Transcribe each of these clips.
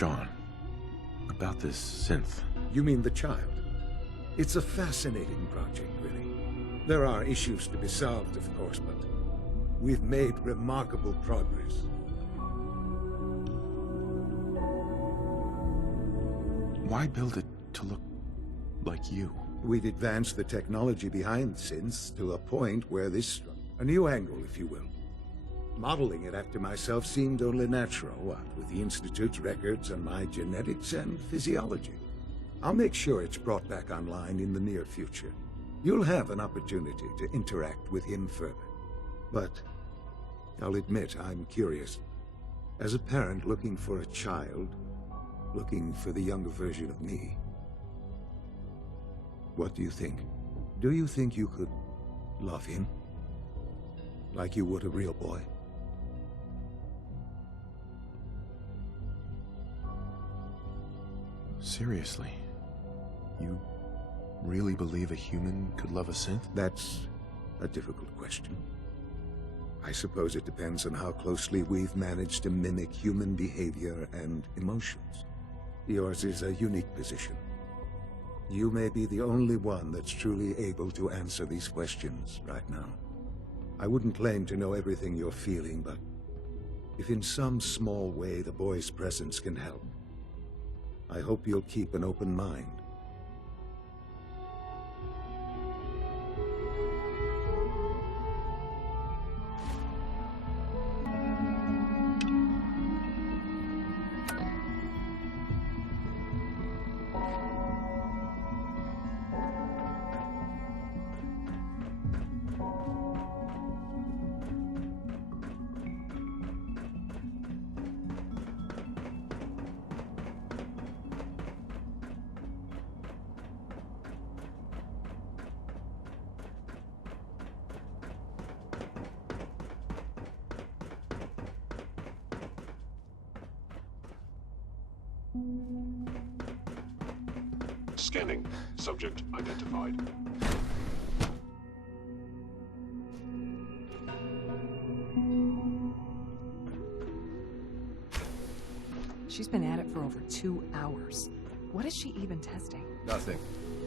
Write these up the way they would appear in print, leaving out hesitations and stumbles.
Sean, about this synth. You mean the child? It's a fascinating project, really. There are issues to be solved, of course, but we've made remarkable progress. Why build it to look like you? We'd advanced the technology behind synths to a point where this... a new angle, if you will. Modeling it after myself seemed only natural, what with the Institute's records on my genetics and physiology. I'll make sure it's brought back online in the near future. You'll have an opportunity to interact with him further. But I'll admit I'm curious. As a parent looking for a child, looking for the younger version of me, what do you think? Do you think you could love him? Like you would a real boy? Seriously? You really believe a human could love a synth? That's a difficult question. I suppose it depends on how closely we've managed to mimic human behavior and emotions. Yours is a unique position. You may be the only one that's truly able to answer these questions right now. I wouldn't claim to know everything you're feeling, but if in some small way the boy's presence can help, I hope you'll keep an open mind. Scanning. Subject identified. She's been at it for over 2 hours. What is she even testing? Nothing.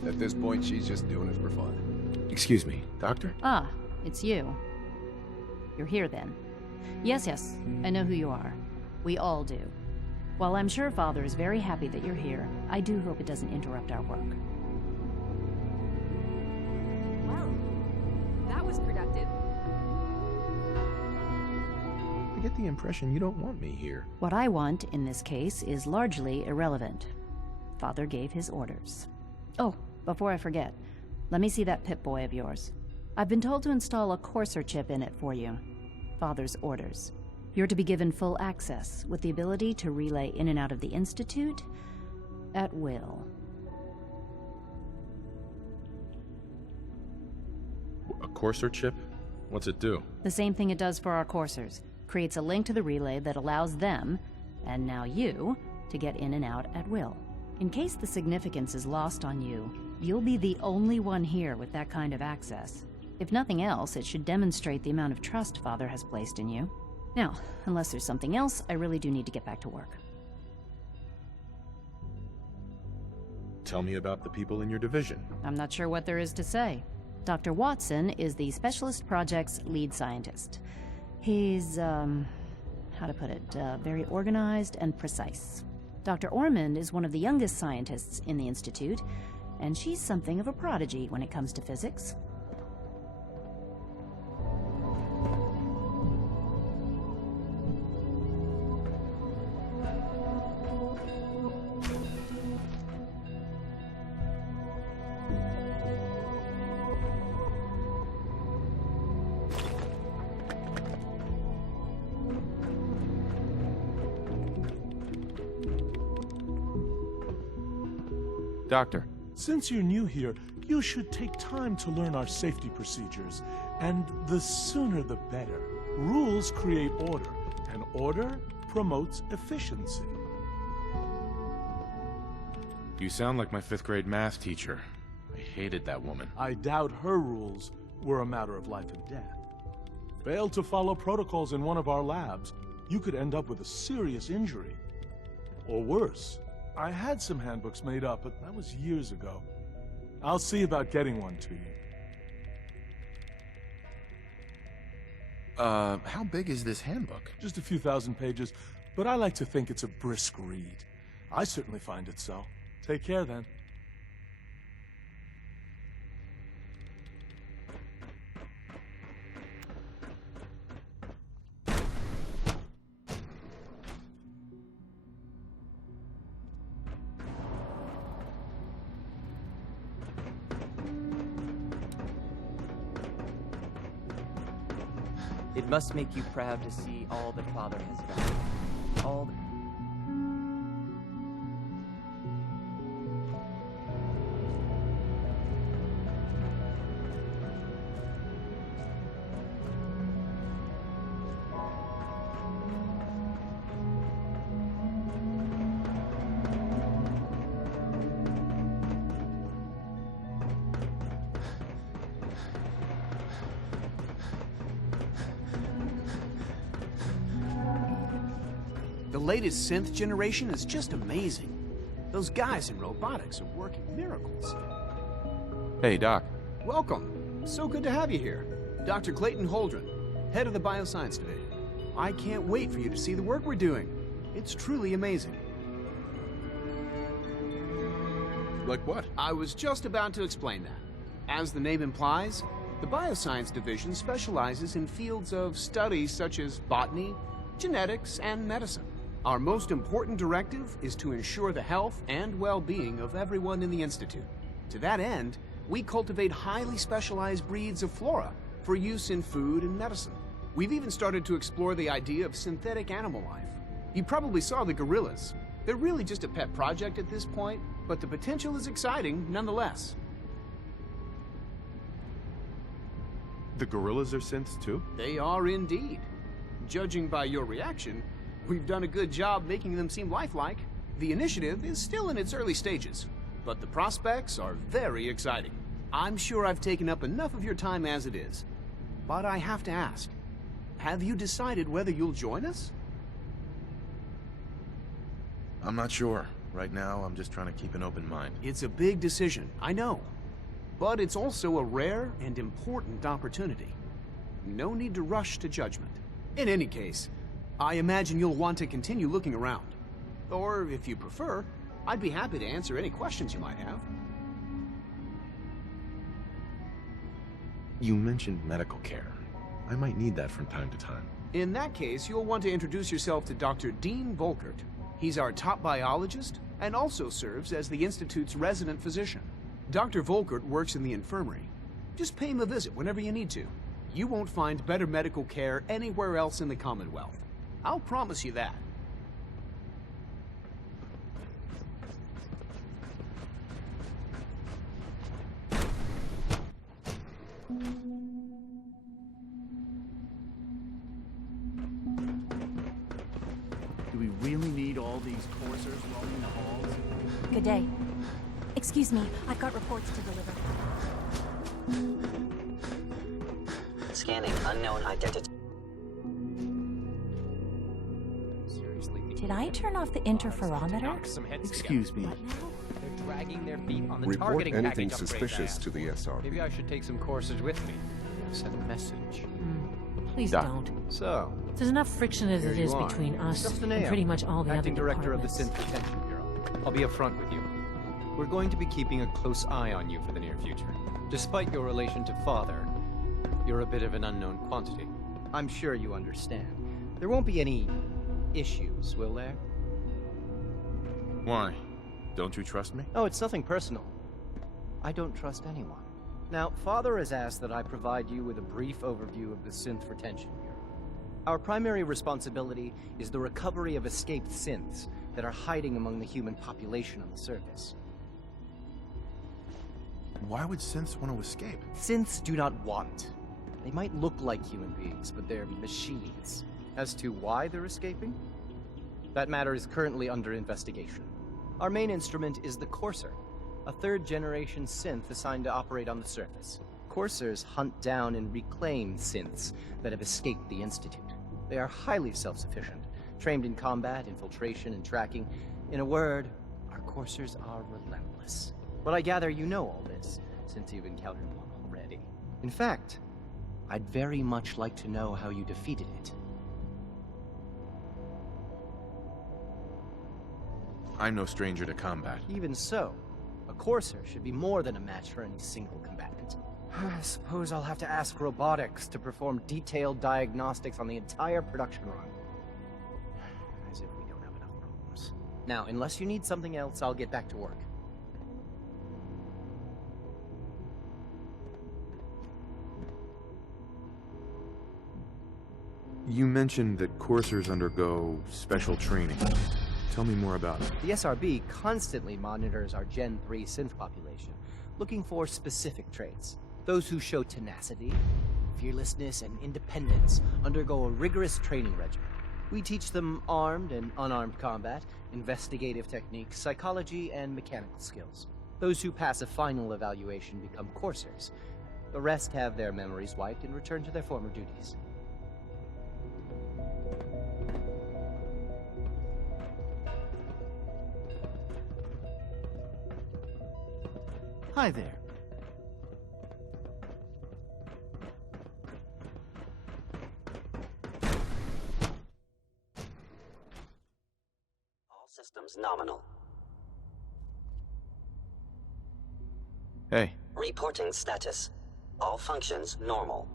At this point, she's just doing it for fun. Excuse me, Doctor? Ah, it's you. You're here then. Yes, I know who you are. We all do. While I'm sure Father is very happy that you're here, I do hope it doesn't interrupt our work. Well, that was productive. I get the impression you don't want me here. What I want, in this case, is largely irrelevant. Father gave his orders. Oh, before I forget, let me see that Pip-Boy of yours. I've been told to install a courser chip in it for you. Father's orders. You're to be given full access, with the ability to relay in and out of the Institute at will. A courser chip? What's it do? The same thing it does for our coursers. Creates a link to the relay that allows them, and now you, to get in and out at will. In case the significance is lost on you, you'll be the only one here with that kind of access. If nothing else, it should demonstrate the amount of trust Father has placed in you. Now, unless there's something else, I really do need to get back to work. Tell me about the people in your division. I'm not sure what there is to say. Dr. Watson is the Specialist Project's lead scientist. He's, how to put it, very organized and precise. Dr. Ormond is one of the youngest scientists in the Institute, and she's something of a prodigy when it comes to physics. Doctor. Since you're new here, you should take time to learn our safety procedures. And the sooner the better. Rules create order, and order promotes efficiency. You sound like my 5th grade math teacher. I hated that woman. I doubt her rules were a matter of life and death. Fail to follow protocols in one of our labs, you could end up with a serious injury. or worse. I had some handbooks made up, but that was years ago. I'll see about getting one to you. How big is this handbook? Just a few thousand pages, but I like to think it's a brisk read. I certainly find it so. Take care, then. It must make you proud to see all that Father has done. All the... The latest Synth generation is just amazing. Those guys in robotics are working miracles. Hey, Doc. Welcome. So good to have you here. Dr. Clayton Holdren, head of the Bioscience Division. I can't wait for you to see the work we're doing. It's truly amazing. Like what? I was just about to explain that. As the name implies, the Bioscience Division specializes in fields of study such as botany, genetics, and medicine. Our most important directive is to ensure the health and well-being of everyone in the Institute. To that end, we cultivate highly specialized breeds of flora for use in food and medicine. We've even started to explore the idea of synthetic animal life. You probably saw the gorillas. They're really just a pet project at this point, but the potential is exciting nonetheless. The gorillas are synths too? They are indeed. Judging by your reaction, we've done a good job making them seem lifelike. The initiative is still in its early stages, but the prospects are very exciting. I'm sure I've taken up enough of your time as it is, but I have to ask, have you decided whether you'll join us? I'm not sure. Right now, I'm just trying to keep an open mind. It's a big decision, I know, but it's also a rare and important opportunity. No need to rush to judgment. In any case, I imagine you'll want to continue looking around. Or, if you prefer, I'd be happy to answer any questions you might have. You mentioned medical care. I might need that from time to time. In that case, you'll want to introduce yourself to Dr. Dean Volkert. He's our top biologist and also serves as the Institute's resident physician. Dr. Volkert works in the infirmary. Just pay him a visit whenever you need to. You won't find better medical care anywhere else in the Commonwealth. I'll promise you that. Do we really need all these coursers roaming the halls? Good day. Excuse me, I've got reports to deliver. Scanning unknown identity. Did I turn off the interferometer? Excuse me. They're dragging their feet on the Report targeting anything package upgrades suspicious I to the SR. Maybe I should take some coursers with me. Send a message. Please don't. So, There's enough friction as it here is you are. between us Just and pretty much all the Acting other Director of the departments. Synth Retention Bureau. I'll be upfront with you. We're going to be keeping a close eye on you for the near future. Despite your relation to Father, you're a bit of an unknown quantity. I'm sure you understand. There won't be any issues, will there? Why? Don't you trust me? Oh, it's nothing personal. I don't trust anyone. Now, Father has asked that I provide you with a brief overview of the Synth Retention Bureau. Our primary responsibility is the recovery of escaped synths that are hiding among the human population on the surface. Why would synths want to escape? Synths do not want. They might look like human beings, but they're machines. As to why they're escaping? That matter is currently under investigation. Our main instrument is the Courser, a third-generation synth assigned to operate on the surface. Coursers hunt down and reclaim synths that have escaped the Institute. They are highly self-sufficient, trained in combat, infiltration, and tracking, In a word, our coursers are relentless. But I gather you know all this, since you've encountered one already. In fact, I'd very much like to know how you defeated it. I'm no stranger to combat. Even so, a courser should be more than a match for any single combatant. I suppose I'll have to ask robotics to perform detailed diagnostics on the entire production run. As if we don't have enough problems. Now, unless you need something else, I'll get back to work. You mentioned that coursers undergo special training. Tell me more about it. The SRB constantly monitors our Gen 3 synth population, looking for specific traits. Those who show tenacity, fearlessness, and independence undergo a rigorous training regimen. We teach them armed and unarmed combat, investigative techniques, psychology, and mechanical skills. Those who pass a final evaluation become coursers. The rest have their memories wiped and return to their former duties. Hi there. All systems nominal. Hey. Reporting status. All functions normal.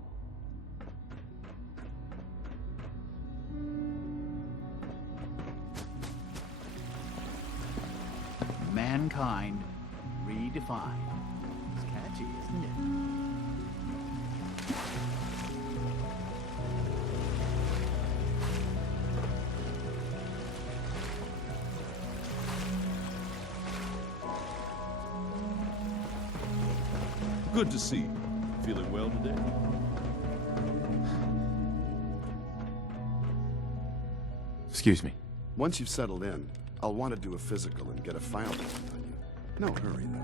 Mankind redefined. It's catchy, isn't it? Good to see you. Feeling well today? Excuse me. Once you've settled in, I'll want to do a physical and get a file going on you. No hurry, though.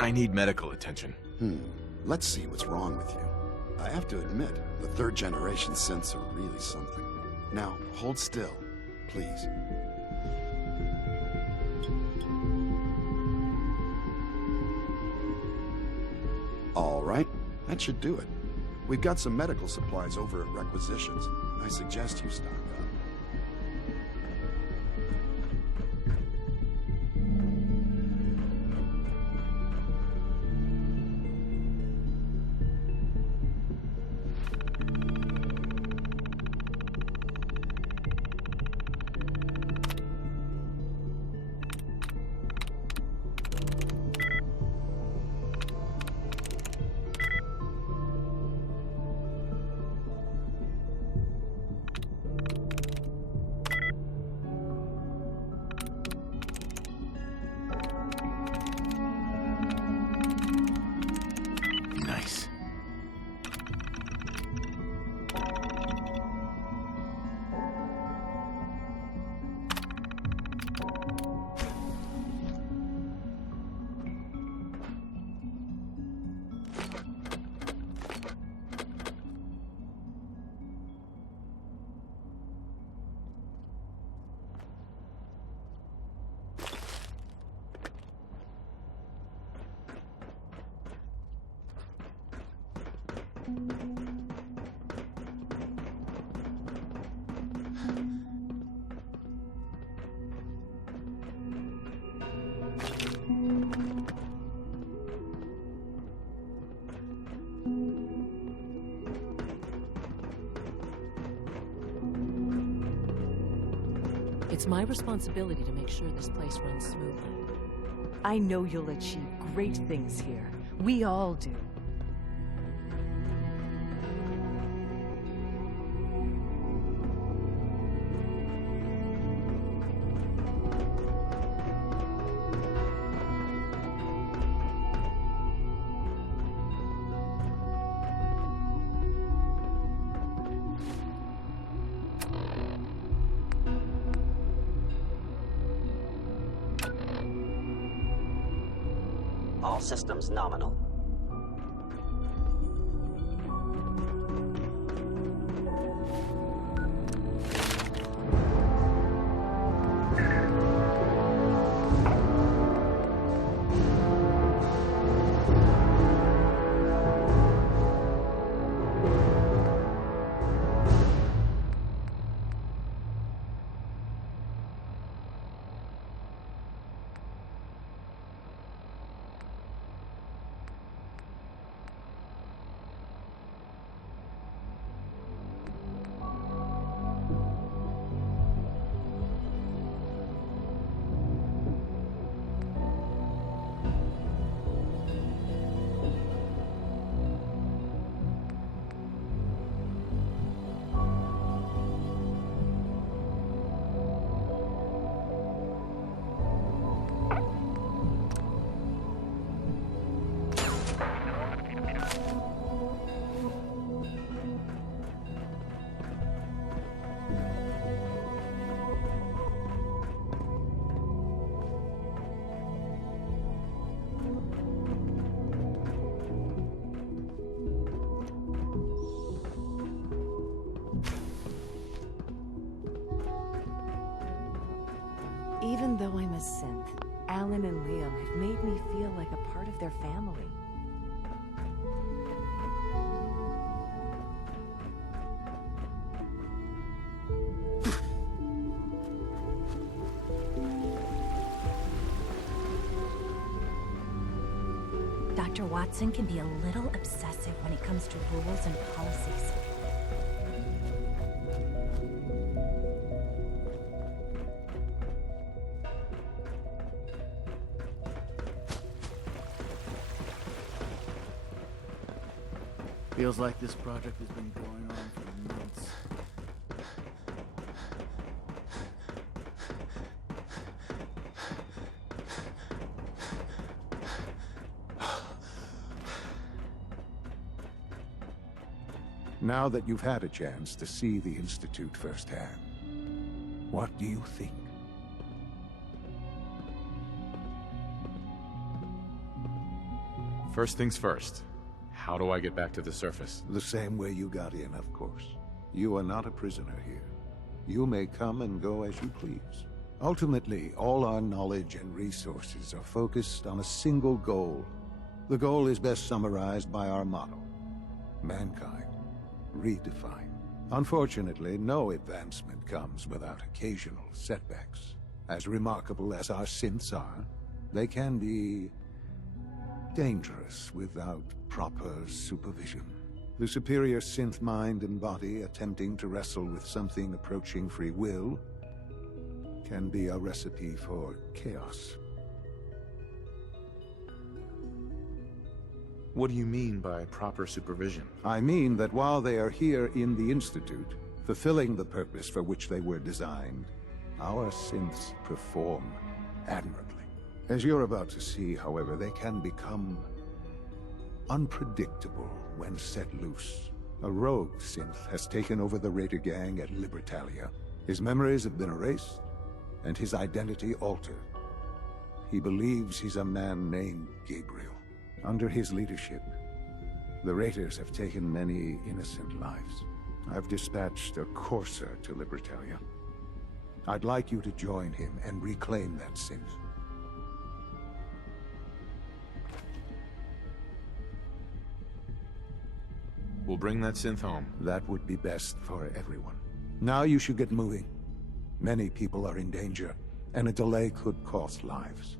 I need medical attention. Let's see what's wrong with you. I have to admit, the third generation synths are really something. Now, hold still, please. All right, that should do it. We've got some medical supplies over at Requisitions. I suggest you stock up. Nice. It's my responsibility to make sure this place runs smoothly. I know you'll achieve great things here. We all do. All systems nominal. Even though I'm a synth, Alan and Liam have made me feel like a part of their family. Dr. Watson can be a little obsessive when it comes to rules and policies. Feels like this project has been going on for months. Now that you've had a chance to see the Institute firsthand, what do you think? First things first. How do I get back to the surface? The same way you got in, of course. You are not a prisoner here. You may come and go as you please. Ultimately, all our knowledge and resources are focused on a single goal. The goal is best summarized by our motto: mankind redefined. Unfortunately, no advancement comes without occasional setbacks. As remarkable as our synths are, they can be dangerous without proper supervision. The superior synth mind and body attempting to wrestle with something approaching free will can be a recipe for chaos. What do you mean by proper supervision? I mean that while they are here in the Institute, fulfilling the purpose for which they were designed, our synths perform admirably. As you're about to see, however, they can become unpredictable when set loose. A rogue synth has taken over the Raider gang at Libertalia. His memories have been erased, and his identity altered. He believes he's a man named Gabriel. Under his leadership, the Raiders have taken many innocent lives. I've dispatched a courser to Libertalia. I'd like you to join him and reclaim that synth. We'll bring that synth home. That would be best for everyone. Now you should get moving. Many people are in danger, and a delay could cost lives.